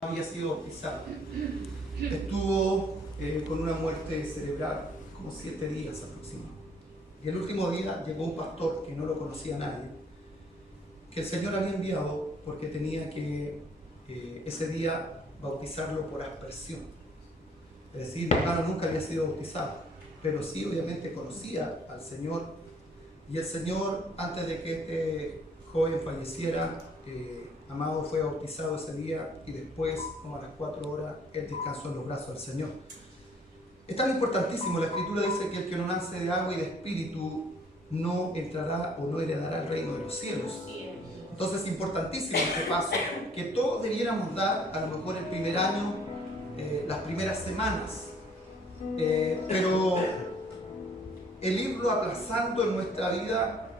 había sido bautizado. Estuvo con una muerte cerebral, como 7 días aproximadamente. Y el último día llegó un pastor que no lo conocía nadie, que el Señor había enviado porque tenía que ese día bautizarlo por aspersión. Es decir, mi hermano nunca había sido bautizado, pero sí obviamente conocía al Señor. Y el Señor, antes de que este joven falleciera, Amado fue bautizado ese día y después, como a las 4 horas, él descansó en los brazos del Señor. Es tan importantísimo, la Escritura dice que el que no nace de agua y de espíritu no entrará o no heredará el reino de los cielos. Entonces es importantísimo este paso, que todos debiéramos dar, a lo mejor el primer año, las primeras semanas, pero el irlo aplazando en nuestra vida,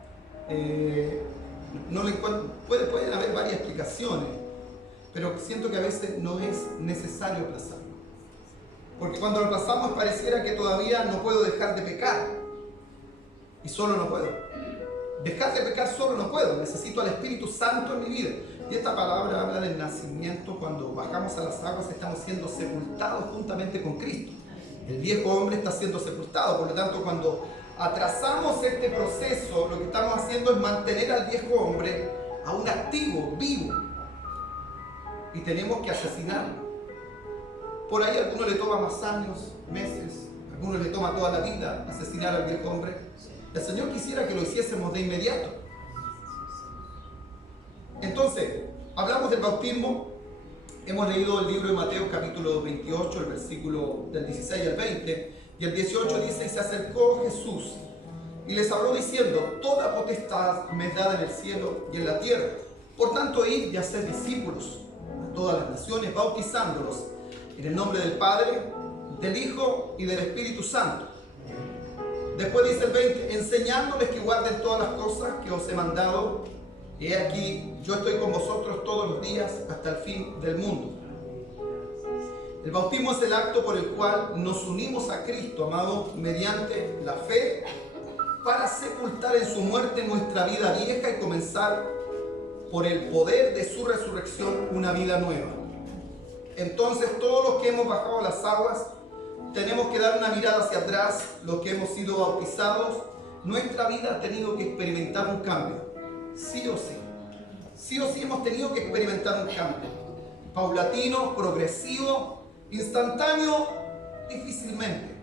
no le encuentro, pueden haber varias explicaciones, pero siento que a veces no es necesario aplazarlo. Porque cuando lo aplazamos pareciera que todavía no puedo dejar de pecar. Y solo no puedo. Dejar de pecar solo no puedo. Necesito al Espíritu Santo en mi vida. Y esta palabra habla del nacimiento. Cuando bajamos a las aguas estamos siendo sepultados juntamente con Cristo. El viejo hombre está siendo sepultado. Por lo tanto, cuando atrasamos este proceso, lo que estamos haciendo es mantener al viejo hombre aún activo, vivo. Y tenemos que asesinarlo. Por ahí a algunos le toma más años, meses, a algunos le toma toda la vida asesinar al viejo hombre. El Señor quisiera que lo hiciésemos de inmediato. Entonces, hablamos del bautismo. Hemos leído el libro de Mateo capítulo 28, el versículo del 16 al 20. Y el 18 dice: y se acercó Jesús y les habló diciendo: toda potestad me es dada en el cielo y en la tierra. Por tanto, id y haced discípulos a todas las naciones, bautizándolos en el nombre del Padre, del Hijo y del Espíritu Santo. Después dice el 20: enseñándoles que guarden todas las cosas que os he mandado. He aquí, yo estoy con vosotros todos los días hasta el fin del mundo. El bautismo es el acto por el cual nos unimos a Cristo, amado, mediante la fe, para sepultar en su muerte nuestra vida vieja y comenzar por el poder de su resurrección una vida nueva. Entonces, todos los que hemos bajado las aguas, tenemos que dar una mirada hacia atrás. Los que hemos sido bautizados, nuestra vida ha tenido que experimentar un cambio. Sí o sí. Sí o sí hemos tenido que experimentar un cambio. Paulatino, progresivo, instantáneo, difícilmente,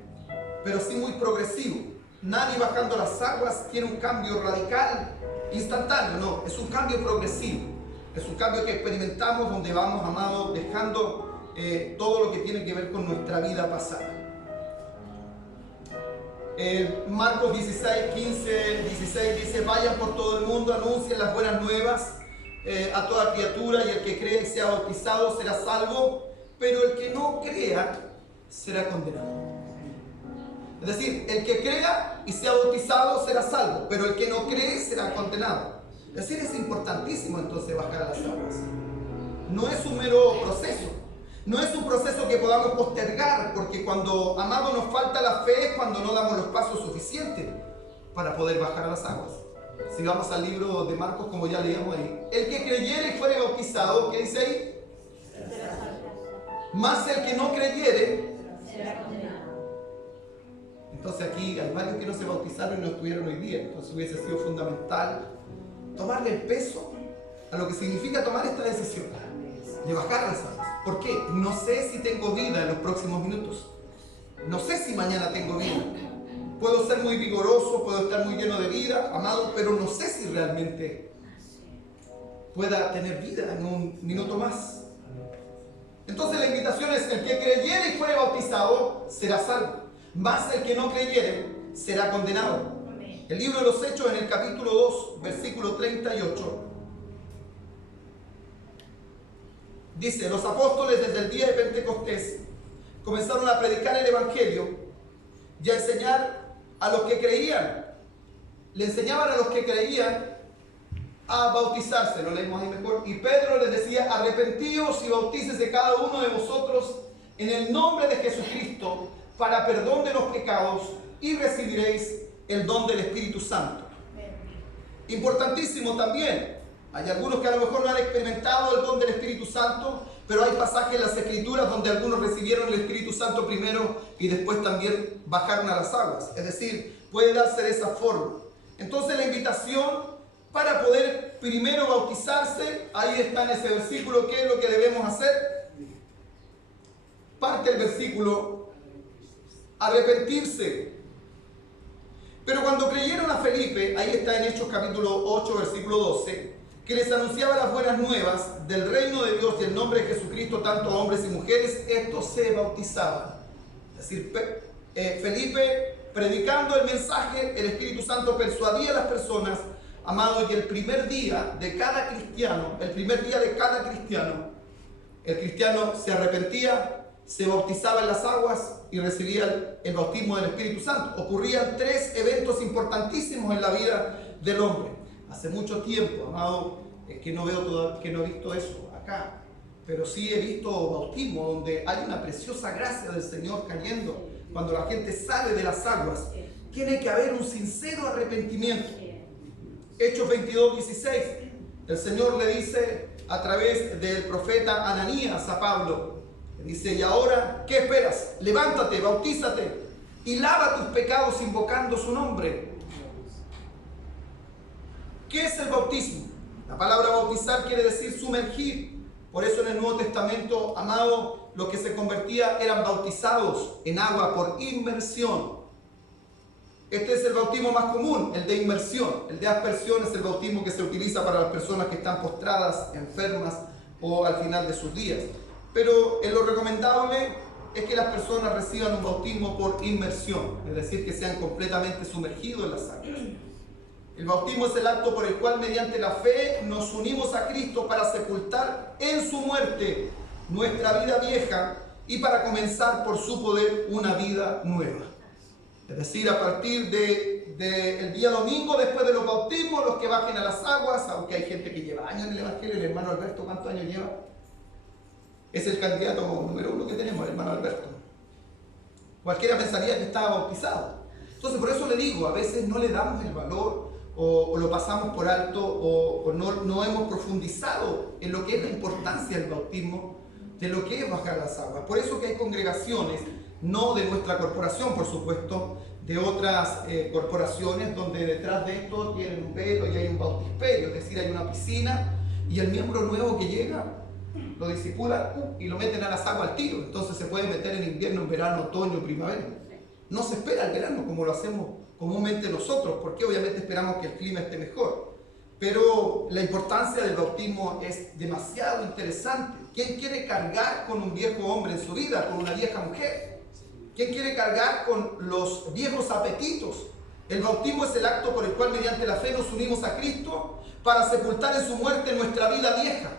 pero sí muy progresivo. Nadie bajando las aguas tiene un cambio radical, instantáneo, no. Es un cambio progresivo. Es un cambio que experimentamos donde vamos, amados, dejando todo lo que tiene que ver con nuestra vida pasada. Marcos 16, 15, 16 dice: vayan por todo el mundo, anuncien las buenas nuevas a toda criatura, y el que crea y sea bautizado será salvo, pero el que no crea será condenado. Es decir, el que crea y sea bautizado será salvo, pero el que no cree será condenado. Es decir, es importantísimo entonces bajar a las aguas. No es un mero proceso. No es un proceso que podamos postergar, porque cuando, amado, nos falta la fe es cuando no damos los pasos suficientes para poder bajar a las aguas. Si vamos al libro de Marcos, como ya leíamos ahí: el que creyere y fuere bautizado, ¿qué dice ahí? Más el que no creyere será condenado. Entonces aquí hay varios que no se bautizaron y no estuvieron hoy día. Entonces hubiese sido fundamental tomarle el peso a lo que significa tomar esta decisión de bajar las aguas. ¿Por qué? No sé si tengo vida en los próximos minutos. No sé si mañana tengo vida. Puedo ser muy vigoroso, puedo estar muy lleno de vida, amado, pero no sé si realmente pueda tener vida en un minuto más. Entonces la invitación es: el que creyere y fuere bautizado será salvo, mas el que no creyere será condenado. El libro de los Hechos, en el capítulo 2, versículo 38, dice: los apóstoles desde el día de Pentecostés comenzaron a predicar el Evangelio y a enseñar a los que creían. Le enseñaban a los que creían a bautizarse. Lo leemos ahí mejor. Y Pedro les decía: arrepentíos y bautícese cada uno de vosotros en el nombre de Jesucristo para perdón de los pecados, y recibiréis el don del Espíritu Santo. Importantísimo también. Hay algunos que a lo mejor no han experimentado el don del Espíritu Santo, pero hay pasajes en las Escrituras donde algunos recibieron el Espíritu Santo primero y después también bajaron a las aguas. Es decir, puede darse de esa forma. Entonces la invitación para poder primero bautizarse, ahí está en ese versículo, ¿qué es lo que debemos hacer? Parte el versículo, arrepentirse. Pero cuando creyeron a Felipe, ahí está en Hechos capítulo 8, versículo 12, que les anunciaba las buenas nuevas del reino de Dios y el nombre de Jesucristo, tanto a hombres y mujeres, estos se bautizaban. Es decir, Felipe, predicando el mensaje, el Espíritu Santo persuadía a las personas, amado, y el primer día de cada cristiano, el cristiano se arrepentía, se bautizaba en las aguas y recibía el bautismo del Espíritu Santo. Ocurrían 3 eventos importantísimos en la vida del hombre. Hace mucho tiempo, amado, que no he visto eso acá, pero sí he visto bautismo donde hay una preciosa gracia del Señor cayendo. Cuando la gente sale de las aguas, tiene que haber un sincero arrepentimiento. Hechos 22, 16, el Señor le dice a través del profeta Ananías a Pablo, le dice: y ahora, ¿qué esperas? Levántate, bautízate y lava tus pecados invocando su nombre. ¿Qué es el bautismo? La palabra bautizar quiere decir sumergir. Por eso en el Nuevo Testamento, amado, los que se convertían eran bautizados en agua por inmersión. Este es el bautismo más común, el de inmersión. El de aspersión es el bautismo que se utiliza para las personas que están postradas, enfermas o al final de sus días. Pero en lo recomendable es que las personas reciban un bautismo por inmersión, es decir, que sean completamente sumergidos en las aguas. El bautismo es el acto por el cual, mediante la fe, nos unimos a Cristo para sepultar en su muerte nuestra vida vieja y para comenzar por su poder una vida nueva. Es decir, a partir del día domingo, después de los bautismos, los que bajen a las aguas, aunque hay gente que lleva años en el Evangelio. El hermano Alberto, ¿cuántos años lleva? Es el candidato número 1 que tenemos, el hermano Alberto. Cualquiera pensaría que estaba bautizado. Entonces, por eso le digo, a veces no le damos el valor o lo pasamos por alto o no hemos profundizado en lo que es la importancia del bautismo, de lo que es bajar las aguas. Por eso que hay congregaciones, no de nuestra corporación, por supuesto, de otras corporaciones donde detrás de esto tienen un velo y hay un bautisperio, es decir, hay una piscina y el miembro nuevo que llega lo disipulan y lo meten a las aguas al tiro. Entonces se puede meter en invierno, en verano, otoño, primavera. No se espera el verano como lo hacemos comúnmente nosotros, porque obviamente esperamos que el clima esté mejor. Pero la importancia del bautismo es demasiado interesante. ¿Quién quiere cargar con un viejo hombre en su vida, con una vieja mujer? ¿Quién quiere cargar con los viejos apetitos? El bautismo es el acto por el cual, mediante la fe, nos unimos a Cristo para sepultar en su muerte nuestra vida vieja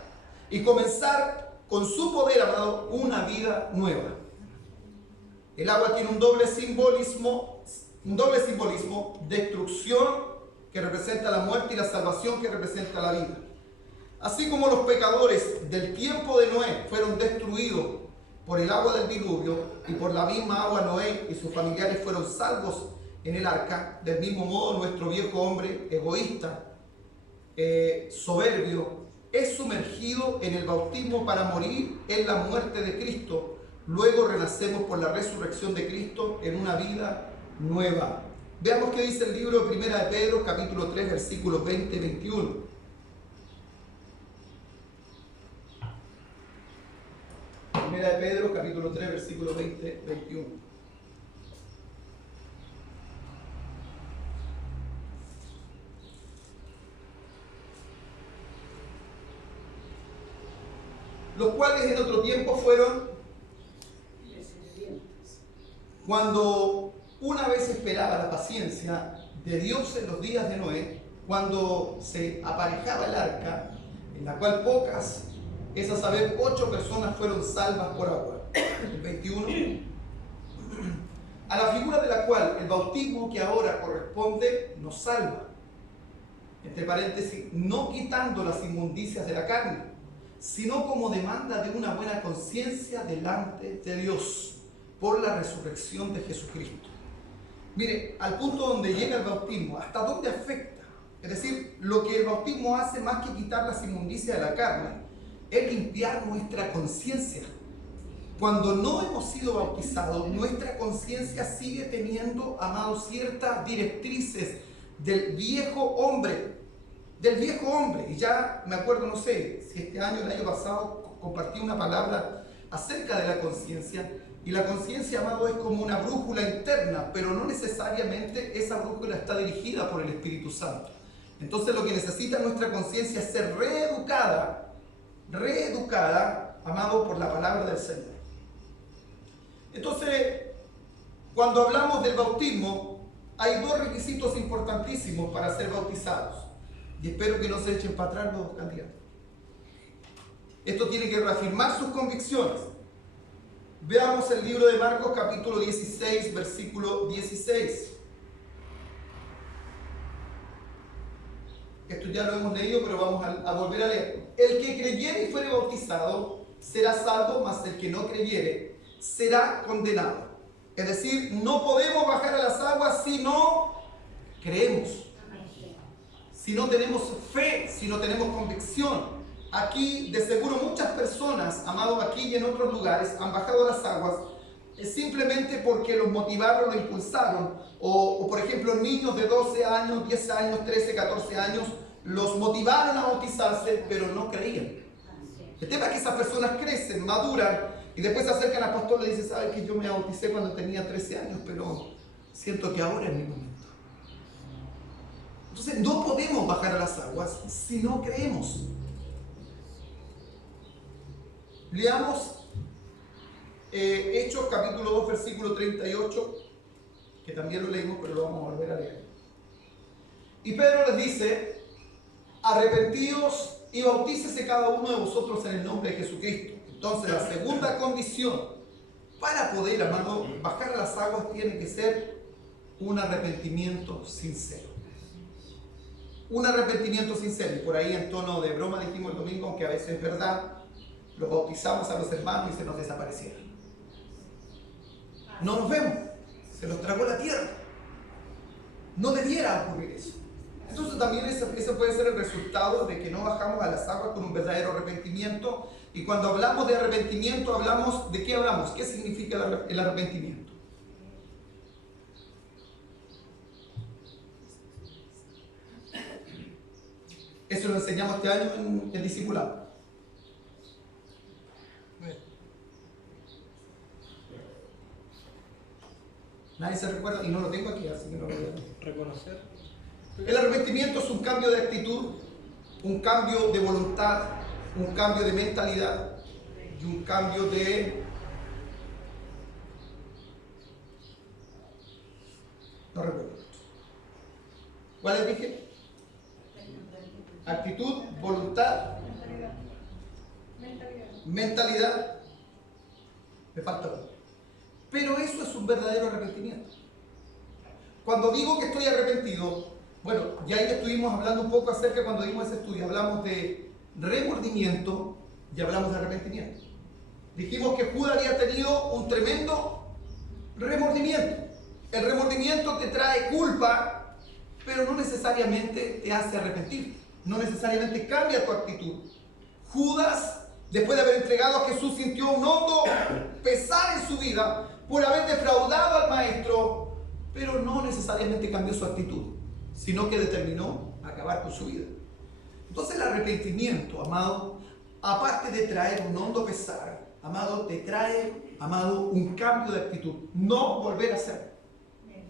y comenzar con su poder, amado, una vida nueva. El agua tiene un doble simbolismo, destrucción, que representa la muerte, y la salvación, que representa la vida. Así como los pecadores del tiempo de Noé fueron destruidos por el agua del diluvio y por la misma agua Noé y sus familiares fueron salvos en el arca, del mismo modo nuestro viejo hombre egoísta, soberbio, es sumergido en el bautismo para morir en la muerte de Cristo. Luego renacemos por la resurrección de Cristo en una vida nueva. Veamos qué dice el libro de Primera de Pedro, capítulo 3, versículos 20 y 21. Primera de Pedro, capítulo 3, versículos 20 y 21. Los cuales en otro tiempo fueron, cuando una vez esperaba la paciencia de Dios en los días de Noé, cuando se aparejaba el arca, en la cual pocas, es a saber, 8 personas fueron salvas por agua. El 21. A la figura de la cual el bautismo que ahora corresponde nos salva. Entre paréntesis, no quitando las inmundicias de la carne, sino como demanda de una buena conciencia delante de Dios por la resurrección de Jesucristo. Mire, al punto donde llega el bautismo, ¿hasta dónde afecta? Es decir, lo que el bautismo hace, más que quitar las inmundicias de la carne, es limpiar nuestra conciencia. Cuando no hemos sido bautizados, nuestra conciencia sigue teniendo, amados, ciertas directrices del viejo hombre. Y ya me acuerdo, no sé, si este año, el año pasado, compartí una palabra acerca de la conciencia. Y la conciencia, amado, es como una brújula interna, pero no necesariamente esa brújula está dirigida por el Espíritu Santo. Entonces lo que necesita nuestra conciencia es ser reeducada, amado, por la palabra del Señor. Entonces, cuando hablamos del bautismo, hay dos requisitos importantísimos para ser bautizados. Y espero que no se echen para atrás los candidatos. Esto tiene que reafirmar sus convicciones. Veamos el libro de Marcos, capítulo 16, versículo 16. Esto ya lo hemos leído, pero vamos a volver a leer. El que creyere y fuere bautizado será salvo, mas el que no creyere será condenado. Es decir, no podemos bajar a las aguas si no creemos, si no tenemos fe, si no tenemos convicción. Aquí, de seguro, muchas personas, amados, aquí y en otros lugares, han bajado a las aguas simplemente porque los motivaron, los impulsaron. O, por ejemplo, niños de 12 años, 10 años, 13, 14 años, los motivaron a bautizarse, pero no creían. El tema es que esas personas crecen, maduran, y después se acercan al pastor y le dicen: ¿sabes que yo me bauticé cuando tenía 13 años, pero siento que ahora es mi momento? Entonces, no podemos bajar a las aguas si no creemos. Leamos Hechos capítulo 2, versículo 38, que también lo leímos, pero lo vamos a volver a leer. Y Pedro les dice: arrepentíos y bautícese cada uno de vosotros en el nombre de Jesucristo. Entonces, la segunda condición para poder, amado, bajar a las aguas tiene que ser un arrepentimiento sincero. Un arrepentimiento sincero. Y por ahí, en tono de broma, dijimos el domingo, aunque a veces es verdad, los bautizamos a los hermanos y se nos desaparecieron. No nos vemos, se los tragó la tierra. No debiera ocurrir eso. Entonces también eso puede ser el resultado de que no bajamos a las aguas con un verdadero arrepentimiento. Y cuando hablamos de arrepentimiento, hablamos ¿de qué hablamos? ¿Qué significa el arrepentimiento? Eso lo enseñamos este año en el discipulado. Nadie se recuerda, y no lo tengo aquí, así que no lo voy a reconocer. El arrepentimiento es un cambio de actitud, un cambio de voluntad, un cambio de mentalidad y un cambio de... no recuerdo. ¿Cuáles dije? Actitud, voluntad, mentalidad. Me falta uno. Pero eso es un verdadero arrepentimiento. Cuando digo que estoy arrepentido, bueno, ya ahí estuvimos hablando un poco acerca, cuando dimos ese estudio, hablamos de remordimiento y hablamos de arrepentimiento. Dijimos que Judas había tenido un tremendo remordimiento. El remordimiento te trae culpa, pero no necesariamente te hace arrepentir. No necesariamente cambia tu actitud. Judas, después de haber entregado a Jesús, sintió un hondo pesar en su vida por haber defraudado al maestro, pero no necesariamente cambió su actitud, sino que determinó acabar con su vida. Entonces el arrepentimiento, amado, aparte de traer un hondo pesar, amado, te trae, amado, un cambio de actitud. No volver a hacer.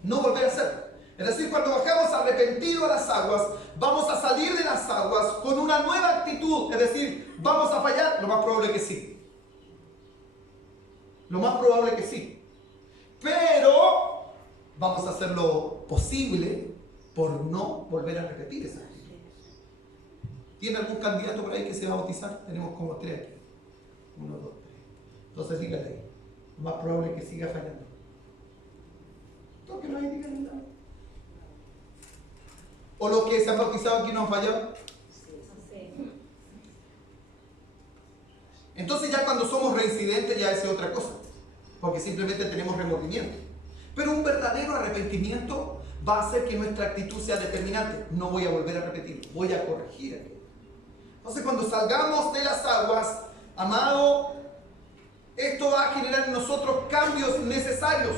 No volver a hacer. Es decir, cuando bajamos arrepentidos a las aguas, vamos a salir de las aguas con una nueva actitud. Es decir, ¿vamos a fallar? Lo más probable que sí. Lo más probable que sí. Pero vamos a hacer lo posible por no volver a repetir esa actitud. ¿Tiene algún candidato por ahí que se va a bautizar? Tenemos como 3 aquí. 1, 2, 3. Entonces dígale ahí. Lo más probable es que siga fallando. Tóquenlo ahí, díganle nada. ¿O los que se han bautizado aquí no han fallado? Entonces ya cuando somos reincidentes ya es otra cosa, porque simplemente tenemos remordimiento. Pero un verdadero arrepentimiento va a hacer que nuestra actitud sea determinante. No voy a volver a repetir, voy a corregir aquello. Entonces cuando salgamos de las aguas, amado, esto va a generar en nosotros cambios necesarios.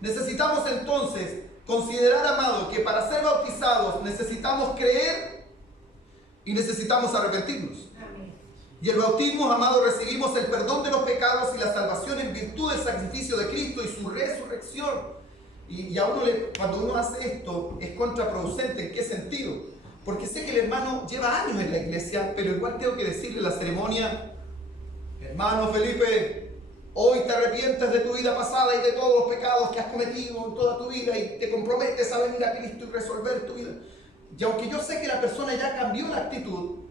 Necesitamos entonces considerar, amado, que para ser bautizados necesitamos creer y necesitamos arrepentirnos. Amén. Y el bautismo, amado, recibimos el perdón de los pecados y la salvación en virtud del sacrificio de Cristo y su resurrección. Y a uno cuando uno hace esto es contraproducente. ¿En qué sentido? Porque sé que el hermano lleva años en la iglesia, pero igual tengo que decirle en la ceremonia: hermano Felipe, hoy te arrepientes de tu vida pasada y de todos los pecados que has cometido en toda tu vida y te comprometes a venir a Cristo y resolver tu vida. Y aunque yo sé que la persona ya cambió la actitud,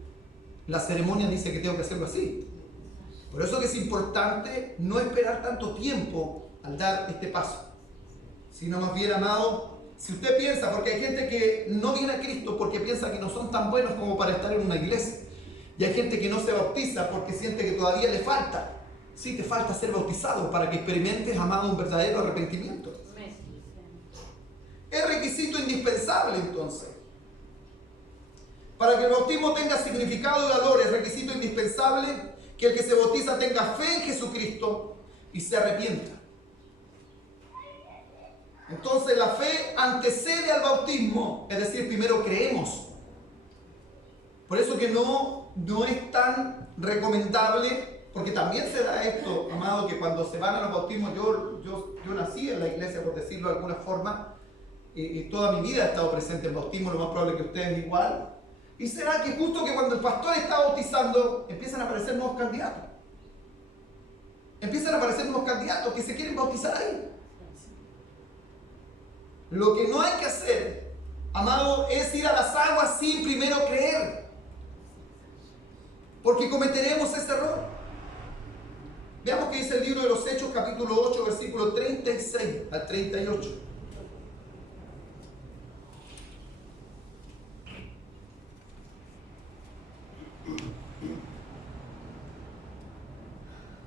la ceremonia dice que tengo que hacerlo así. Por eso que es importante no esperar tanto tiempo al dar este paso, sino más bien, amado, si usted piensa, porque hay gente que no viene a Cristo porque piensa que no son tan buenos como para estar en una iglesia, y hay gente que no se bautiza porque siente que todavía le falta. Sí, te falta ser bautizado para que experimentes, amado, un verdadero arrepentimiento. Es requisito indispensable, entonces. Para que el bautismo tenga significado y valor, es requisito indispensable que el que se bautiza tenga fe en Jesucristo y se arrepienta. Entonces la fe antecede al bautismo, es decir, primero creemos. Por eso que no es tan recomendable, porque también se da esto, amado, que cuando se van a los bautismos, yo nací en la iglesia, por decirlo de alguna forma, toda mi vida he estado presente en bautismo, lo más probable que ustedes igual. Y será que justo que cuando el pastor está bautizando, empiezan a aparecer nuevos candidatos. Empiezan a aparecer nuevos candidatos que se quieren bautizar ahí. Lo que no hay que hacer, amado, es ir a las aguas sin primero creer, porque cometeremos ese error. Veamos qué dice el libro de los Hechos, capítulo 8, versículo 36 al 38.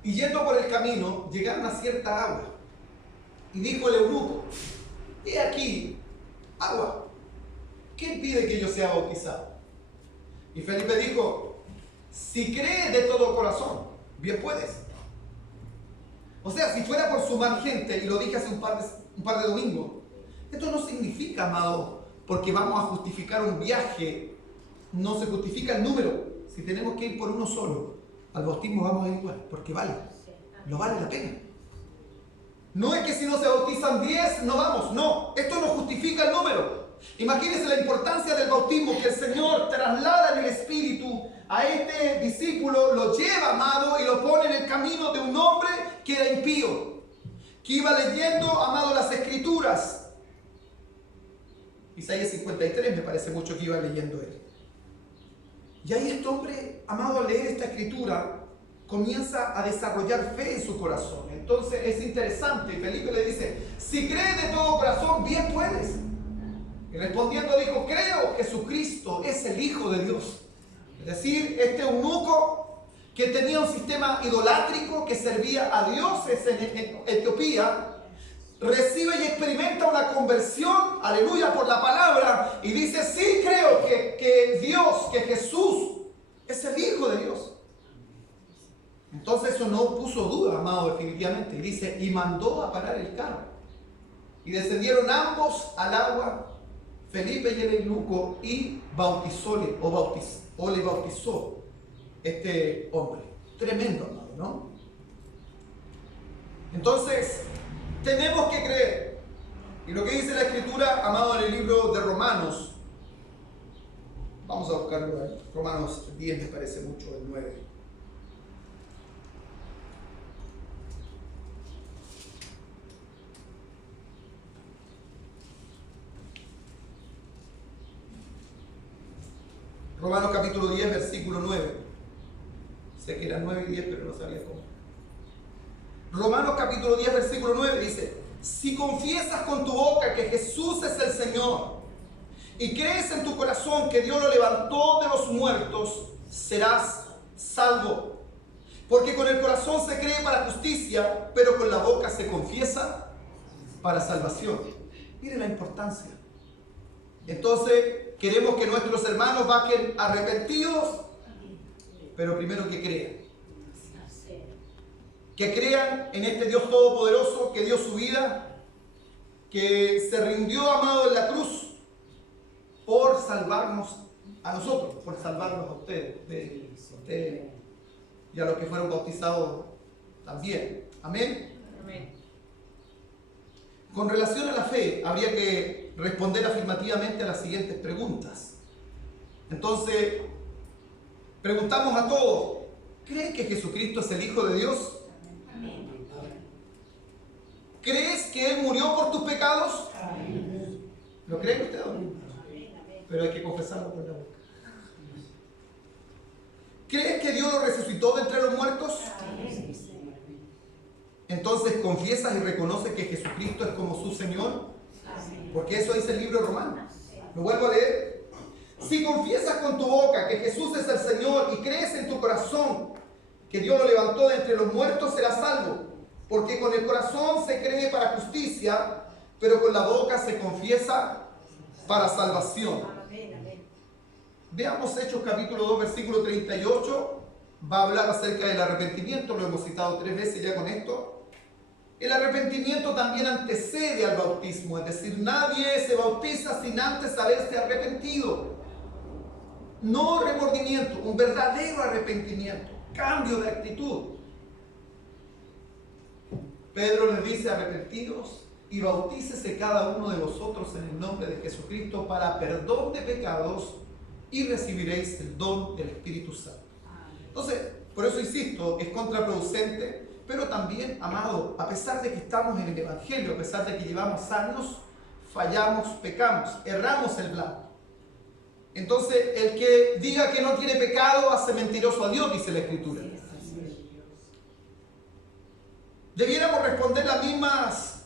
Y yendo por el camino, llegaron a cierta agua. Y dijo el eunuco: he aquí, agua. ¿Qué impide que yo sea bautizado? Y Felipe dijo: si crees de todo corazón, bien puedes. O sea, si fuera por sumar gente, y lo dije hace un par de domingos, esto no significa, amado, porque vamos a justificar un viaje, no se justifica el número. Si tenemos que ir por uno solo, al bautismo vamos a ir igual, porque vale, lo vale la pena. No es que si no se bautizan 10, no vamos, no, esto no justifica el número. Imagínense la importancia del bautismo, que el Señor traslada en el Espíritu a este discípulo, lo lleva, amado, y lo pone en el camino de un hombre que era impío, que iba leyendo, amado, las Escrituras. Isaías 53 me parece mucho que iba leyendo él. Y ahí este hombre, amado, al leer esta Escritura, comienza a desarrollar fe en su corazón. Entonces es interesante, Felipe le dice: si crees de todo corazón, bien puedes. Y respondiendo dijo: creo, Jesucristo es el Hijo de Dios. Es decir, este eunuco que tenía un sistema idolátrico, que servía a dioses en Etiopía, recibe y experimenta una conversión, aleluya, por la palabra, y dice: sí, creo que Dios, que Jesús es el Hijo de Dios. Entonces eso no puso duda, amado, definitivamente. Y dice: y mandó a parar el carro. Y descendieron ambos al agua, Felipe y el eunuco, y le bautizó este hombre. Tremendo, amado, ¿no? Entonces, tenemos que creer. Y lo que dice la Escritura, amado, en el libro de Romanos, vamos a buscarlo ahí. Romanos 10 me parece mucho, el 9. Romanos capítulo 10, versículo 9. Sé que eran 9 y 10, pero no sabía cómo. Romanos capítulo 10, versículo 9 dice: si confiesas con tu boca que Jesús es el Señor y crees en tu corazón que Dios lo levantó de los muertos, serás salvo. Porque con el corazón se cree para justicia, pero con la boca se confiesa para salvación. Miren la importancia. Entonces, queremos que nuestros hermanos vayan arrepentidos pero primero que crean. Que crean en este Dios todopoderoso que dio su vida, que se rindió, amado, en la cruz por salvarnos a nosotros, por salvarnos a ustedes y a los que fueron bautizados también. Amén. Amén. Con relación a la fe, habría que responder afirmativamente a las siguientes preguntas. Entonces, preguntamos a todos: ¿creen que Jesucristo es el Hijo de Dios? Amén. ¿Crees que Él murió por tus pecados? ¿Lo creen ustedes o no? Pero hay que confesarlo por la boca. ¿Crees que Dios lo resucitó de entre los muertos? Entonces confiesas y reconoces que Jesucristo es como su Señor, porque eso dice el libro romano. Lo vuelvo a leer. Si confiesas con tu boca que Jesús es el Señor y crees en tu corazón que Dios lo levantó de entre los muertos, serás salvo. Porque con el corazón se cree para justicia, pero con la boca se confiesa para salvación. Veamos Hechos capítulo 2, versículo 38. Va a hablar acerca del arrepentimiento, lo hemos citado 3 veces ya con esto. El arrepentimiento también antecede al bautismo, es decir, nadie se bautiza sin antes haberse arrepentido. No remordimiento, un verdadero arrepentimiento, cambio de actitud. Pedro les dice: arrepentidos y bautícese cada uno de vosotros en el nombre de Jesucristo para perdón de pecados y recibiréis el don del Espíritu Santo. Entonces, por eso insisto, es contraproducente, pero también, amado, a pesar de que estamos en el Evangelio, a pesar de que llevamos años, fallamos, pecamos, erramos el blanco. Entonces, el que diga que no tiene pecado hace mentiroso a Dios, dice la Escritura. Debiéramos responder las mismas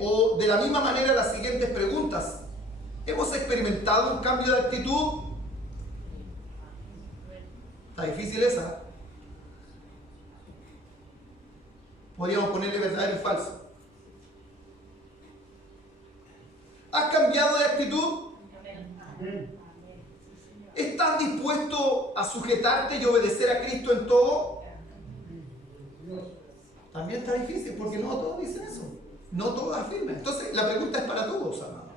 o de la misma manera las siguientes preguntas. ¿Hemos experimentado un cambio de actitud? Está difícil esa. Podríamos ponerle verdadero y falso. ¿Has cambiado de actitud? ¿Estás dispuesto a sujetarte y obedecer a Cristo en todo? También está difícil porque no todos dicen eso. No todos afirman. Entonces la pregunta es para todos, amados.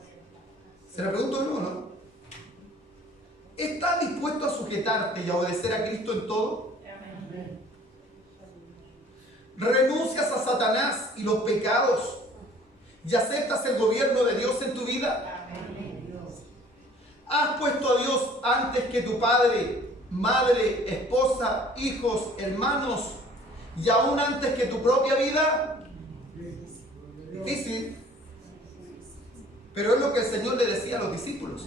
Se la pregunto de nuevo, ¿no? ¿Estás dispuesto a sujetarte y a obedecer a Cristo en todo? ¿Renuncias a Satanás y los pecados y aceptas el gobierno de Dios en tu vida? ¿Has puesto a Dios antes que tu padre, madre, esposa, hijos, hermanos y aún antes que tu propia vida? Difícil. Pero es lo que el Señor le decía a los discípulos.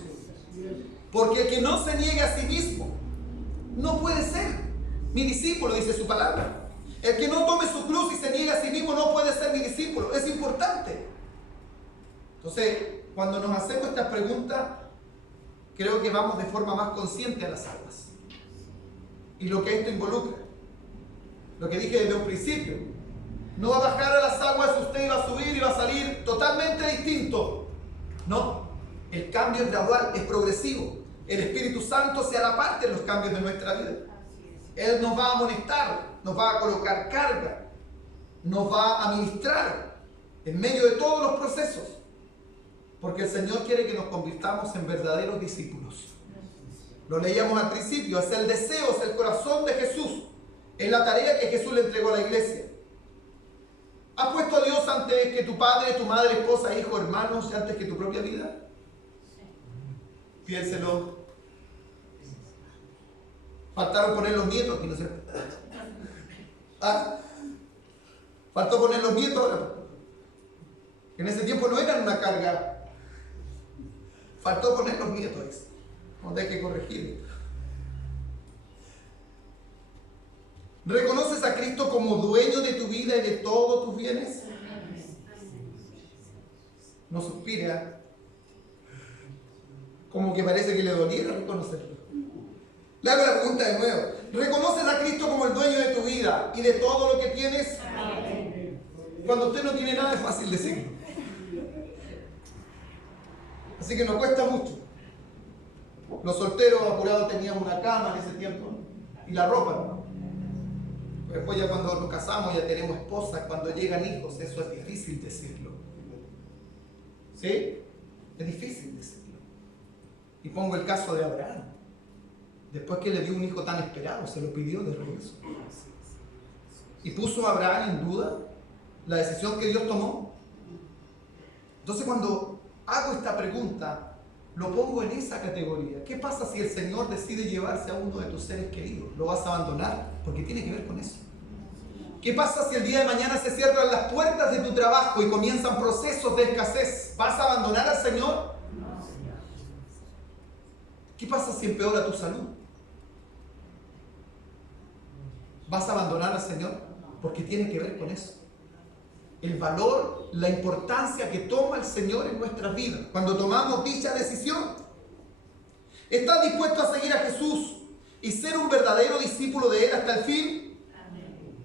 Porque el que no se niegue a sí mismo no puede ser mi discípulo, dice su palabra. El que no tome su cruz y se niegue a sí mismo no puede ser mi discípulo. Es importante. Entonces, cuando nos hacemos estas preguntas, creo que vamos de forma más consciente a las almas. Y lo que esto involucra. Lo que dije desde un principio. No va a bajar a las aguas, usted iba a subir y va a salir totalmente distinto. No. El cambio es gradual, es progresivo. El Espíritu Santo se hará parte de los cambios de nuestra vida. Él nos va a amonestar, nos va a colocar carga, nos va a ministrar en medio de todos los procesos. Porque el Señor quiere que nos convirtamos en verdaderos discípulos. Lo leíamos al principio, es el deseo, es el corazón de Jesús. Es la tarea que Jesús le entregó a la iglesia. ¿Has puesto a Dios antes que tu padre, tu madre, esposa, hijo, hermanos y antes que tu propia vida? Piénselo. Faltaron poner los nietos aquí, ¿no es cierto? Faltó poner los nietos ahora. En ese tiempo no eran una carga. Faltó poner los nietos, donde hay que corregir. ¿Reconoces a Cristo como dueño de tu vida y de todos tus bienes? No suspira. Como que parece que le doliera reconocerlo. Le hago la pregunta de nuevo. ¿Reconoces a Cristo como el dueño de tu vida y de todo lo que tienes? Cuando usted no tiene nada es fácil decirlo. Así que no cuesta mucho. Los solteros apurados tenían una cama en ese tiempo y la ropa, ¿no? Después ya cuando nos casamos, ya tenemos esposas, cuando llegan hijos, eso es difícil decirlo. ¿Sí? Es difícil decirlo. Y pongo el caso de Abraham. Después que le dio un hijo tan esperado, se lo pidió de regreso. Y puso a Abraham en duda la decisión que Dios tomó. Entonces cuando hago esta pregunta, lo pongo en esa categoría. ¿Qué pasa si el Señor decide llevarse a uno de tus seres queridos? ¿Lo vas a abandonar? Porque tiene que ver con eso. ¿Qué pasa si el día de mañana se cierran las puertas de tu trabajo y comienzan procesos de escasez? ¿Vas a abandonar al Señor? ¿Qué pasa si empeora tu salud? ¿Vas a abandonar al Señor? Porque tiene que ver con eso. El valor, la importancia que toma el Señor en nuestras vidas cuando tomamos dicha decisión. ¿Estás dispuesto a seguir a Jesús y ser un verdadero discípulo de Él hasta el fin? Amén.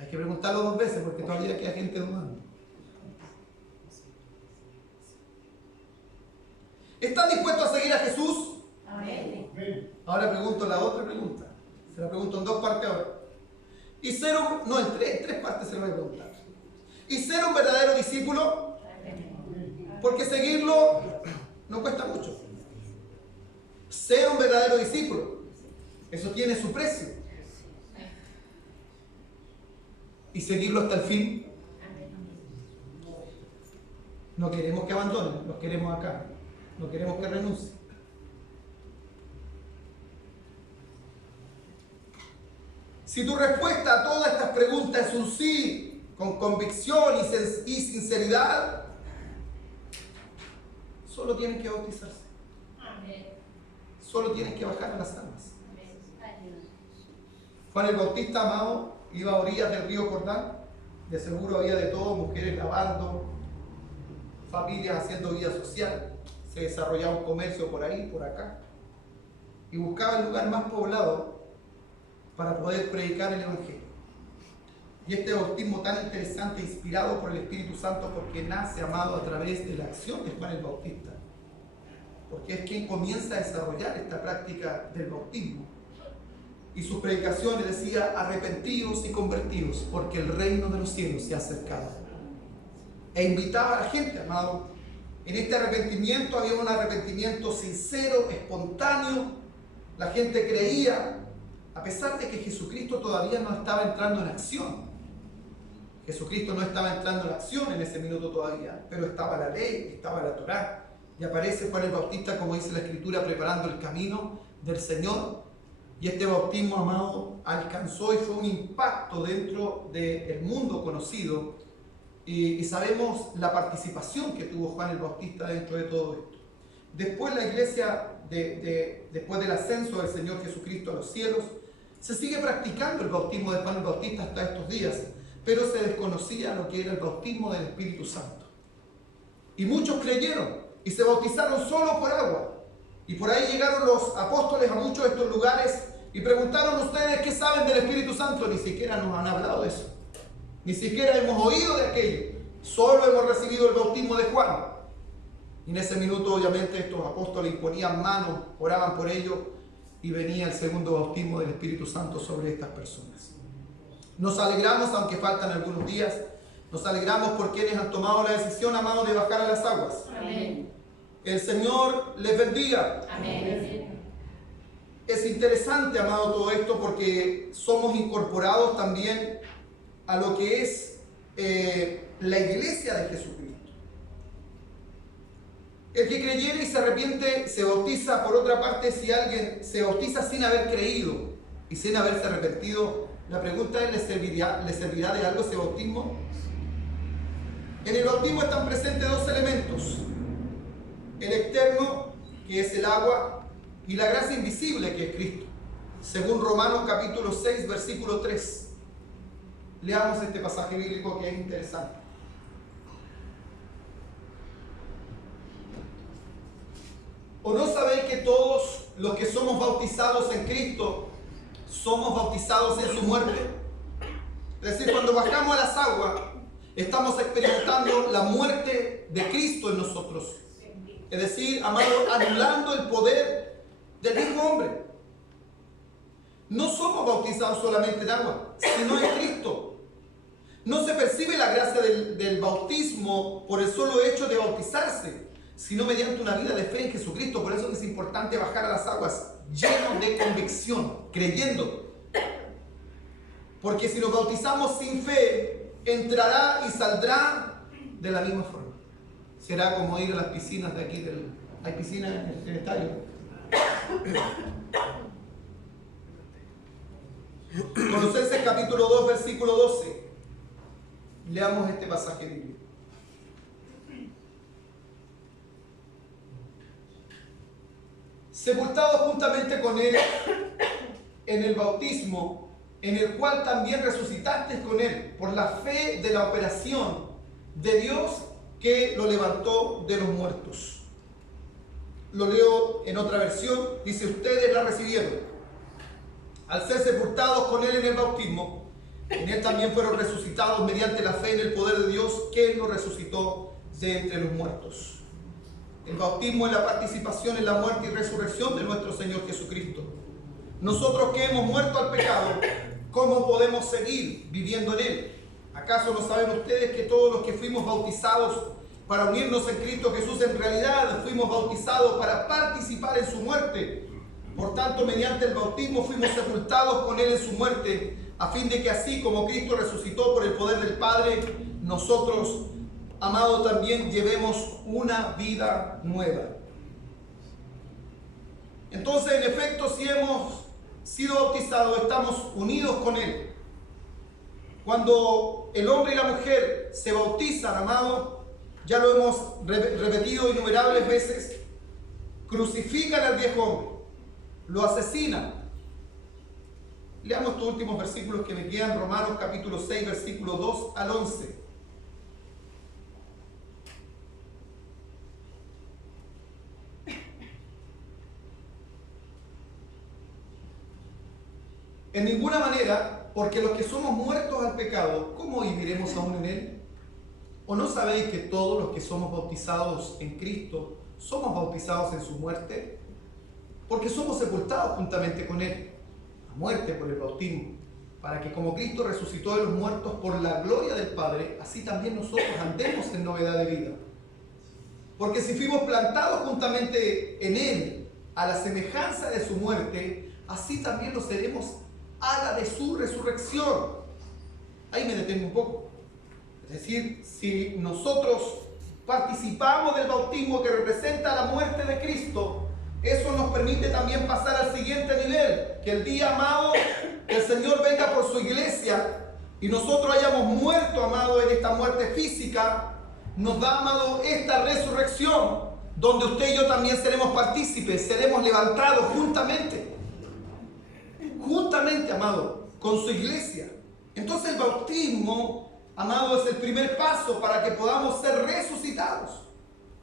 Hay que preguntarlo 2 veces porque todavía queda gente dudando. ¿Estás dispuesto a seguir a Jesús? Amén. Ahora pregunto la otra pregunta. Se la pregunto en 2 partes ahora. Y ser un... No, en 3 partes se lo voy a preguntar. ¿Y ser un verdadero discípulo? Porque seguirlo no cuesta mucho. Ser un verdadero discípulo, eso tiene su precio. Y seguirlo hasta el fin. No queremos que abandonen, los queremos acá. No queremos que renuncien. Si tu respuesta a todas estas preguntas es un sí, con convicción y sinceridad, solo tienen que bautizarse. Solo tienen que bajar a las aguas. Juan el Bautista, amado, iba a orillas del río Jordán. De seguro había de todo, mujeres lavando, familias haciendo vida social. Se desarrollaba un comercio por ahí, por acá. Y buscaba el lugar más poblado para poder predicar el Evangelio. Y este bautismo tan interesante, inspirado por el Espíritu Santo, porque nace, amado, a través de la acción de Juan el Bautista. Porque es quien comienza a desarrollar esta práctica del bautismo. Y sus predicaciones decía: arrepentidos y convertidos, porque el reino de los cielos se ha acercado. E invitaba a la gente, amado. En este arrepentimiento había un arrepentimiento sincero, espontáneo. La gente creía, a pesar de que Jesucristo todavía no estaba entrando en acción. Jesucristo no estaba entrando en acción en ese minuto todavía, pero estaba la ley, estaba la Torá. Y aparece Juan el Bautista, como dice la Escritura, preparando el camino del Señor. Y este bautismo, amado, alcanzó y fue un impacto dentro del mundo conocido. Y sabemos la participación que tuvo Juan el Bautista dentro de todo esto. Después la iglesia, después del ascenso del Señor Jesucristo a los cielos, se sigue practicando el bautismo de Juan el Bautista hasta estos días, pero se desconocía lo que era el bautismo del Espíritu Santo. Y muchos creyeron y se bautizaron solo por agua. Y por ahí llegaron los apóstoles a muchos de estos lugares y preguntaron: ustedes, ¿qué saben del Espíritu Santo? Ni siquiera nos han hablado de eso. Ni siquiera hemos oído de aquello. Solo hemos recibido el bautismo de Juan. Y en ese minuto, obviamente, estos apóstoles imponían manos, oraban por ellos, y venía el segundo bautismo del Espíritu Santo sobre estas personas. Nos alegramos, aunque faltan algunos días, nos alegramos por quienes han tomado la decisión, amado, de bajar a las aguas. Amén. El Señor les bendiga. Amén. Es interesante, amado, todo esto porque somos incorporados también a lo que es la iglesia de Jesucristo. El que creyere y se arrepiente se bautiza. Por otra parte, si alguien se bautiza sin haber creído y sin haberse arrepentido, la pregunta es: ¿le servirá de algo ese bautismo? En el bautismo están presentes 2 elementos: el externo, que es el agua, y la gracia invisible, que es Cristo, según Romanos capítulo 6, versículo 3. Leamos este pasaje bíblico que es interesante. ¿O no sabéis que todos los que somos bautizados en Cristo somos bautizados en su muerte? Es decir, cuando bajamos a las aguas, estamos experimentando la muerte de Cristo en nosotros. Es decir, amado, anulando el poder del viejo hombre. no somos bautizados solamente en agua, sino en Cristo. No se percibe la gracia del bautismo por el solo hecho de bautizarse, sino mediante una vida de fe en Jesucristo. Por eso es importante bajar a las aguas lleno de convicción, creyendo. Porque si nos bautizamos sin fe, entrará y saldrá de la misma forma. Será como ir a las piscinas de aquí. ¿Hay piscinas en el estadio? Colosenses capítulo 2, versículo 12. Leamos este pasaje bíblico. Sepultados juntamente con Él en el bautismo, en el cual también resucitaste con Él, por la fe de la operación de Dios que lo levantó de los muertos. Lo leo en otra versión, dice: ustedes la recibieron. Al ser sepultados con Él en el bautismo, en Él también fueron resucitados mediante la fe en el poder de Dios que Él lo resucitó de entre los muertos. El bautismo es la participación en la muerte y resurrección de nuestro Señor Jesucristo. Nosotros que hemos muerto al pecado, ¿cómo podemos seguir viviendo en Él? ¿Acaso no saben ustedes que todos los que fuimos bautizados para unirnos en Cristo Jesús, en realidad fuimos bautizados para participar en su muerte? Por tanto, mediante el bautismo fuimos sepultados con Él en su muerte, a fin de que así como Cristo resucitó por el poder del Padre, nosotros, amados, también llevemos una vida nueva. Entonces, en efecto, si hemos sido bautizados, estamos unidos con Él. Cuando el hombre y la mujer se bautizan, amados, ya lo hemos repetido innumerables veces, crucifican al viejo hombre, lo asesinan. Leamos estos últimos versículos que me quedan, Romanos capítulo 6, versículos 2 al 11. En ninguna manera, porque los que somos muertos al pecado, ¿cómo viviremos aún en él? ¿O no sabéis que todos los que somos bautizados en Cristo somos bautizados en su muerte? Porque somos sepultados juntamente con Él, a muerte por el bautismo, para que como Cristo resucitó de los muertos por la gloria del Padre, así también nosotros andemos en novedad de vida. Porque si fuimos plantados juntamente en Él, a la semejanza de su muerte, así también lo seremos a la de su resurrección. Ahí me detengo un poco. Es decir, si nosotros participamos del bautismo que representa la muerte de Cristo, eso nos permite también pasar al siguiente nivel, que el día, amado, el Señor venga por su iglesia y nosotros hayamos muerto, amado, en esta muerte física, nos da, amado, esta resurrección, donde usted y yo también seremos partícipes, seremos levantados juntamente, amado, con su iglesia. Entonces el bautismo, amado, es el primer paso para que podamos ser resucitados.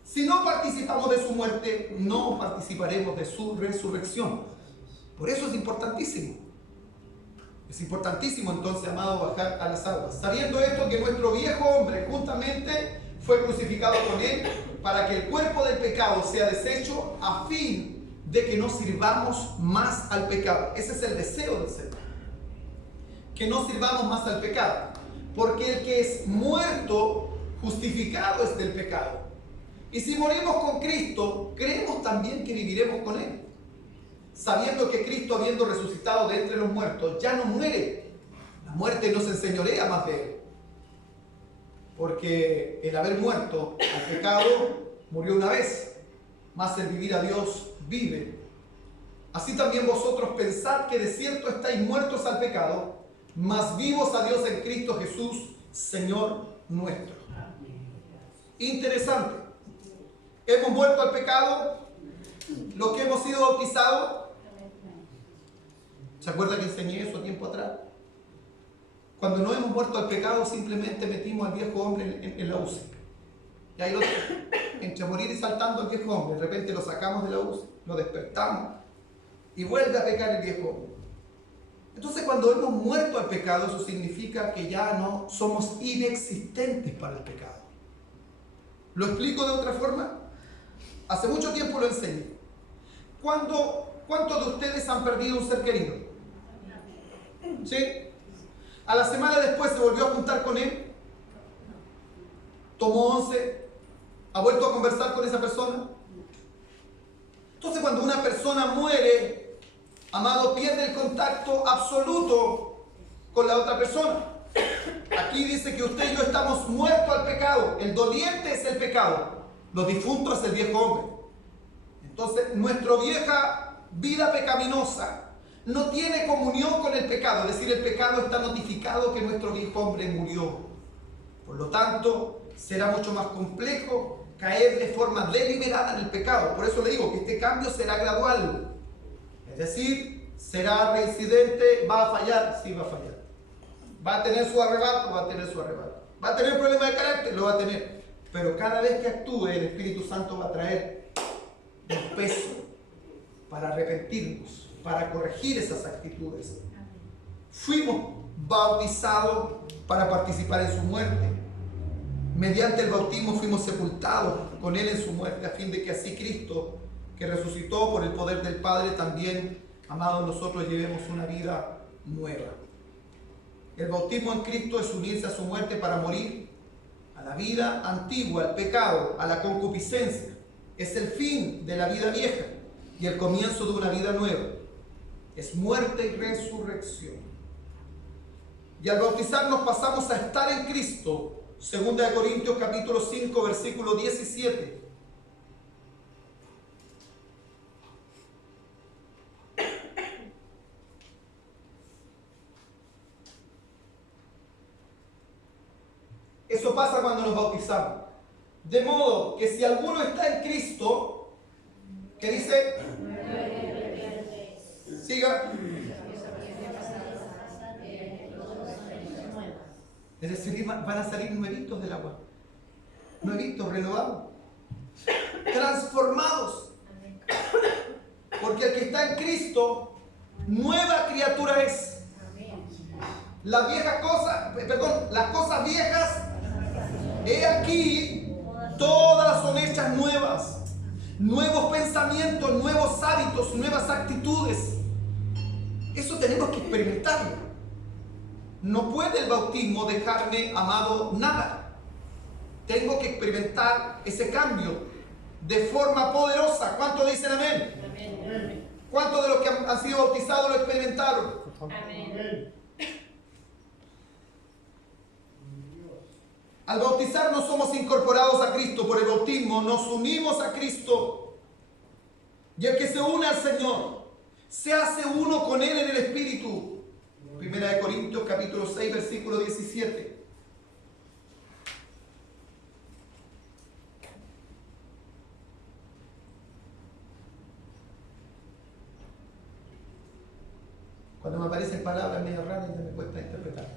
Si no participamos de su muerte, no participaremos de su resurrección. Por eso es importantísimo. Es importantísimo entonces, amado, bajar a las aguas. Sabiendo esto, que nuestro viejo hombre juntamente fue crucificado con Él, para que el cuerpo del pecado sea deshecho, a fin de que no sirvamos más al pecado. Ese es el deseo del Señor. Que no sirvamos más al pecado. Porque el que es muerto, justificado es del pecado. Y si morimos con Cristo, creemos también que viviremos con Él. Sabiendo que Cristo, habiendo resucitado de entre los muertos, ya no muere. La muerte no se enseñorea más de Él. Porque el haber muerto al pecado, murió una vez. Mas el vivir a Dios vive. Así también vosotros pensad que de cierto estáis muertos al pecado, mas vivos a Dios en Cristo Jesús, Señor nuestro. Interesante. Hemos muerto al pecado, los que hemos sido bautizados. ¿Se acuerda que enseñé eso tiempo atrás? Cuando no hemos muerto al pecado, simplemente metimos al viejo hombre en la UCI. Y ahí entre morir y saltando el viejo hombre, de repente lo sacamos de la UCI, lo despertamos y vuelve a pecar el viejo hombre. Entonces, cuando hemos muerto al pecado, eso significa que ya no somos inexistentes para el pecado. ¿Lo explico de otra forma? Hace mucho tiempo lo enseñé. ¿Cuántos de ustedes han perdido un ser querido? ¿Sí? A la semana después se volvió a juntar con él, tomó 11, ha vuelto a conversar con esa persona. Entonces cuando una persona muere, amado, pierde el contacto absoluto con la otra persona. Aquí dice que usted y yo estamos muertos al pecado. El doliente es el pecado, los difuntos es el viejo hombre. Entonces nuestra vieja vida pecaminosa no tiene comunión con el pecado, es decir, el pecado está notificado que nuestro viejo hombre murió. Por lo tanto, será mucho más complejo caer de forma deliberada en el pecado. Por eso le digo que este cambio será gradual. Es decir, será reincidente, va a fallar, sí va a fallar. Va a tener su arrebato, va a tener su arrebato. Va a tener problemas de carácter, lo va a tener. Pero cada vez que actúe, el Espíritu Santo va a traer un peso para arrepentirnos, para corregir esas actitudes. Fuimos bautizados para participar en su muerte. Mediante el bautismo fuimos sepultados con Él en su muerte, a fin de que así Cristo, que resucitó por el poder del Padre, también, amados, nosotros llevemos una vida nueva. El bautismo en Cristo es unirse a su muerte para morir a la vida antigua, al pecado, a la concupiscencia. Es el fin de la vida vieja y el comienzo de una vida nueva. Es muerte y resurrección. Y al bautizarnos pasamos a estar en Cristo. 2 Corintios capítulo 5, versículo 17. Eso pasa cuando nos bautizamos. De modo que si alguno está en Cristo, ¿qué dice? Siga. Es decir, van a salir nuevitos del agua. Nuevitos, renovados. Transformados. Porque el que está en Cristo, nueva criatura es. Las viejas cosas, las cosas viejas, he aquí, todas son hechas nuevas. Nuevos pensamientos, nuevos hábitos, nuevas actitudes. Eso tenemos que experimentarlo. No puede el bautismo dejarme, amado, nada. Tengo que experimentar ese cambio de forma poderosa. ¿Cuántos dicen amén? Amén. ¿Cuántos de los que han sido bautizados lo experimentaron? Amén. Al bautizarnos somos incorporados a Cristo. Por el bautismo nos unimos a Cristo. Y el que se une al Señor se hace uno con Él en el Espíritu. 1 Corintios capítulo 6, versículo 17. Cuando me aparecen palabras medio raras ya me cuesta interpretar.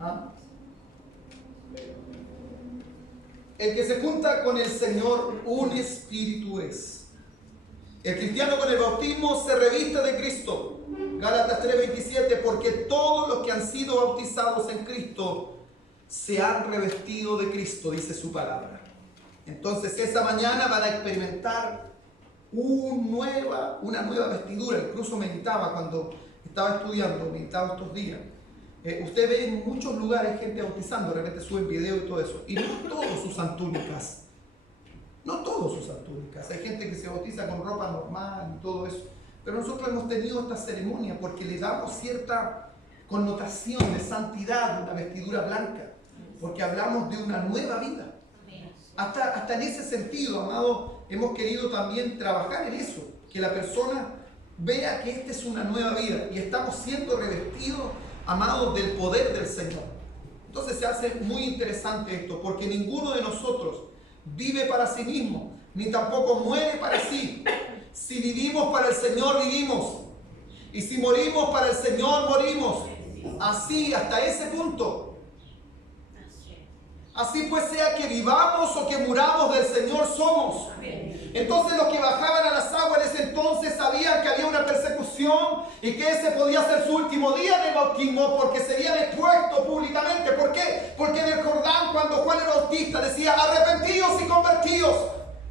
¿Ah? El que se junta con el Señor, un espíritu es. El cristiano con el bautismo se reviste de Cristo. Gálatas 3:27, porque todos los que han sido bautizados en Cristo se han revestido de Cristo, dice su palabra. Entonces esa mañana van a experimentar una nueva vestidura. Incluso meditaba cuando estaba estudiando, meditaba estos días. Usted ve en muchos lugares gente bautizando, de repente suben video y todo eso. Y no todos usan túnicas. No todos usan túnicas. Hay gente que se bautiza con ropa normal y todo eso. Pero nosotros hemos tenido esta ceremonia porque le damos cierta connotación de santidad, una vestidura blanca. Porque hablamos de una nueva vida. Hasta en ese sentido, amado, hemos querido también trabajar en eso. Que la persona vea que esta es una nueva vida. Y estamos siendo revestidos, amados, del poder del Señor. Entonces se hace muy interesante esto. Porque ninguno de nosotros vive para sí mismo, ni tampoco muere para sí. Si vivimos para el Señor, vivimos. Y si morimos para el Señor, morimos. Así, hasta ese punto. Así pues, sea que vivamos o que muramos, del Señor somos. Entonces los que bajaban a las aguas en ese entonces sabían que había una persecución y que ese podía ser su último día de bautismo, porque serían expuestos públicamente. ¿Por qué? Porque en el Jordán, cuando Juan el Bautista decía arrepentíos y convertíos,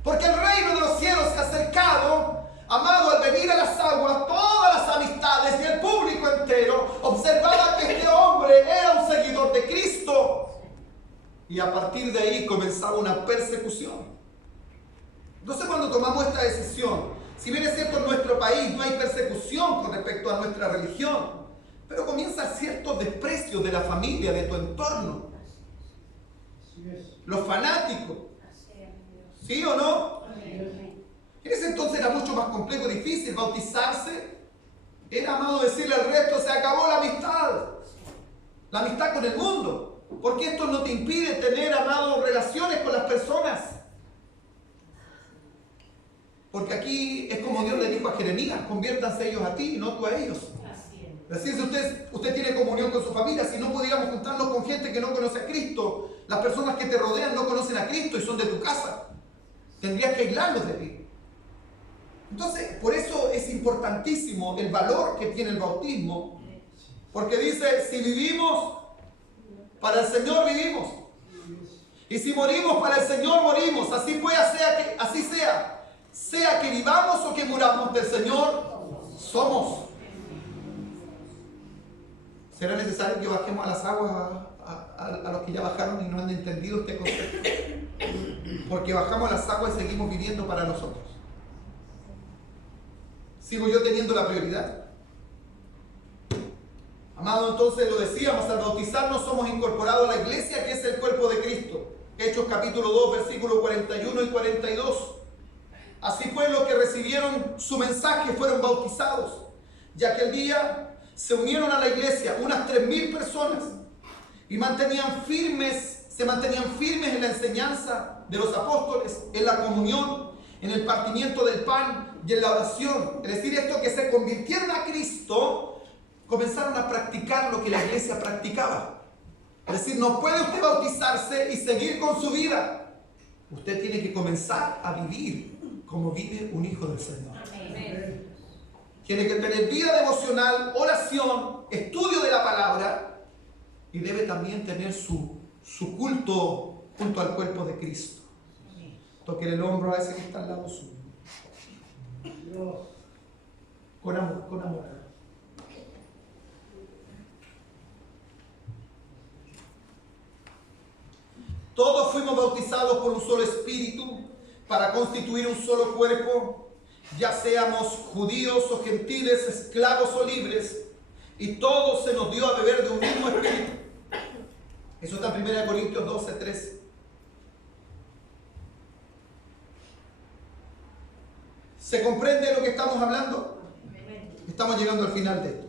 Porque el reino de los cielos se ha acercado. Amado, al venir a las aguas, todas las amistades y el público entero observaba que este hombre era un seguidor de Cristo. Y a partir de ahí comenzaba una persecución. Entonces, cuando tomamos esta decisión, si bien es cierto en nuestro país no hay persecución con respecto a nuestra religión, pero comienza cierto desprecio de la familia, de tu entorno. Los fanáticos. ¿Sí o no? En ese entonces era mucho más complejo y difícil bautizarse. Era, amado, decirle al resto, se acabó la amistad con el mundo. Porque esto no te impide tener, amado, relaciones con las personas. Porque aquí es como Dios le dijo a Jeremías, conviértanse ellos a ti y no tú a ellos. Así es, usted tiene comunión con su familia. Si no pudiéramos juntarnos con gente que no conoce a Cristo, las personas que te rodean no conocen a Cristo y son de tu casa. Tendrías que aislarlos de ti. Entonces, por eso es importantísimo el valor que tiene el bautismo. Porque dice, si vivimos, para el Señor vivimos. Y si morimos, para el Señor morimos. Así pues, así sea. Sea que vivamos o que muramos, del Señor somos. ¿Será necesario que bajemos a las aguas a los que ya bajaron y no han entendido este concepto? Porque bajamos a las aguas y seguimos viviendo para nosotros. ¿Sigo yo teniendo la prioridad? Amado, entonces lo decíamos, al bautizarnos somos incorporados a la iglesia que es el cuerpo de Cristo. Hechos capítulo 2, versículos 41 y 42. Así pues, los que recibieron su mensaje fueron bautizados, ya que el día se unieron a la iglesia unas 3.000 personas y se mantenían firmes en la enseñanza de los apóstoles, en la comunión, en el partimiento del pan y en la oración. Es decir, estos que se convirtieron a Cristo comenzaron a practicar lo que la iglesia practicaba. Es decir, no puede usted bautizarse y seguir con su vida. Usted tiene que comenzar a vivir como vive un hijo del Señor. Amén. Tiene que tener vida devocional, oración, estudio de la palabra, y debe también tener su culto junto al cuerpo de Cristo. Toque el hombro a ese que está al lado suyo. Con amor, con amor. Todos fuimos bautizados por un solo espíritu para constituir un solo cuerpo, ya seamos judíos o gentiles, esclavos o libres, y todos se nos dio a beber de un mismo espíritu. Eso está en 1 Corintios 12, 13. ¿Se comprende lo que estamos hablando? Estamos llegando al final de esto.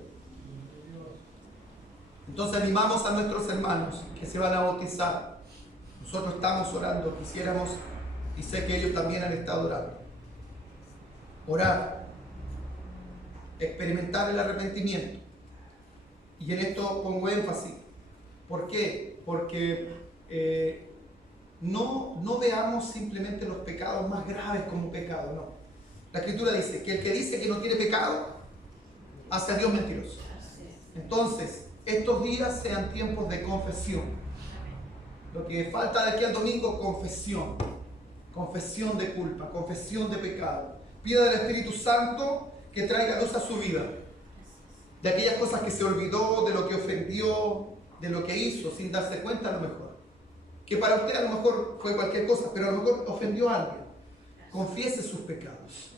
Entonces animamos a nuestros hermanos que se van a bautizar. Nosotros estamos orando, quisiéramos, y sé que ellos también han estado orando. Orar, experimentar el arrepentimiento. Y en esto pongo énfasis. ¿Por qué? Porque no veamos simplemente los pecados más graves como pecado, no. La Escritura dice que el que dice que no tiene pecado, hace a Dios mentiroso. Entonces, estos días sean tiempos de confesión. Lo que falta de aquí al domingo, confesión. Confesión de culpa, confesión de pecado. Pida al Espíritu Santo que traiga luz a su vida. De aquellas cosas que se olvidó, de lo que ofendió, de lo que hizo sin darse cuenta a lo mejor. Que para usted a lo mejor fue cualquier cosa, pero a lo mejor ofendió a alguien. Confiese sus pecados.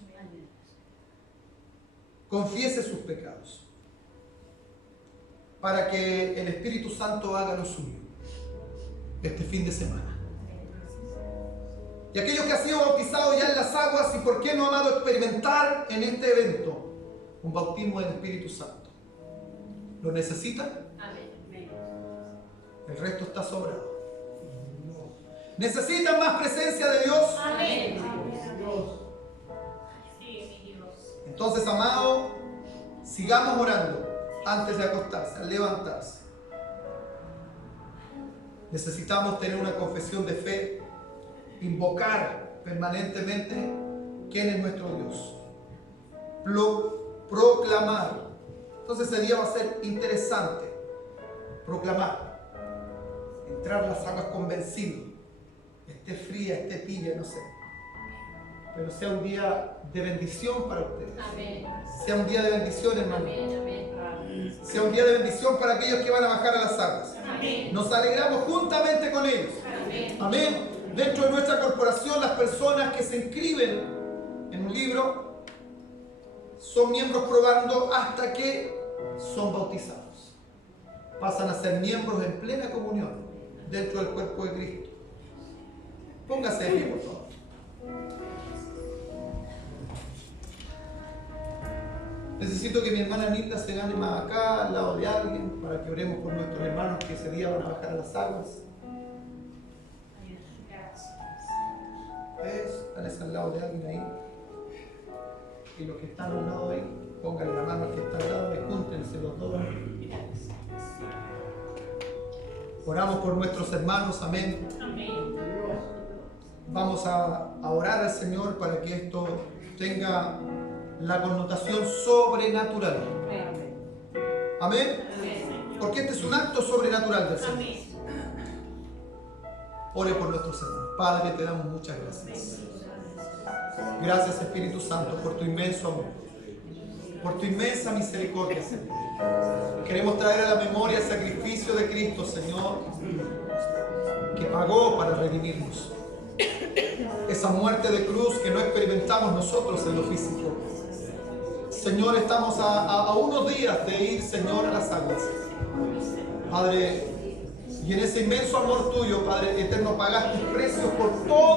Confiese sus pecados. Para que el Espíritu Santo haga lo suyo este fin de semana. Y aquellos que han sido bautizados ya en las aguas, y por qué no, amado, experimentar en este evento un bautismo del Espíritu Santo. ¿Lo necesitan? Amén. El resto está sobrado. ¿Necesitan más presencia de Dios? Amén. Entonces, amado, sigamos orando antes de acostarse, al levantarse. Necesitamos tener una confesión de fe, invocar permanentemente quién es nuestro Dios, proclamar. Entonces ese día va a ser interesante. Proclamar, entrar a las aguas convencido, esté fría, esté tibia, no sé, pero sea un día de bendición para ustedes. Amén. Sea un día de bendición, hermano. Amén, amén. Sea un día de bendición para aquellos que van a bajar a las aguas. Amén. Nos alegramos juntamente con ellos. Amén. Amén. Dentro de nuestra corporación, las personas que se inscriben en un libro son miembros probando hasta que son bautizados. Pasan a ser miembros en plena comunión dentro del cuerpo de Cristo. Póngase de pie, por favor. Necesito que mi hermana Nilda se gane más acá, al lado de alguien, para que oremos por nuestros hermanos que ese día van a bajar a las aguas. ¿Ves? Están al lado de alguien ahí. Y los que están al lado de ahí, pónganle la mano al que está al lado y júntense los dos. Oramos por nuestros hermanos, amén. Amén. Vamos a orar al Señor para que esto tenga la connotación sobrenatural. Amén. Porque este es un acto sobrenatural del Señor. Amén. Ore por nuestros hermanos. Padre, te damos muchas gracias. Gracias, Espíritu Santo, por tu inmenso amor, por tu inmensa misericordia, Señor. Queremos traer a la memoria el sacrificio de Cristo, Señor, que pagó para redimirnos. Esa muerte de cruz que no experimentamos nosotros en lo físico. Señor, estamos a unos días de ir, Señor, a las aguas. Padre, y en ese inmenso amor tuyo, Padre eterno, pagaste precios por todo.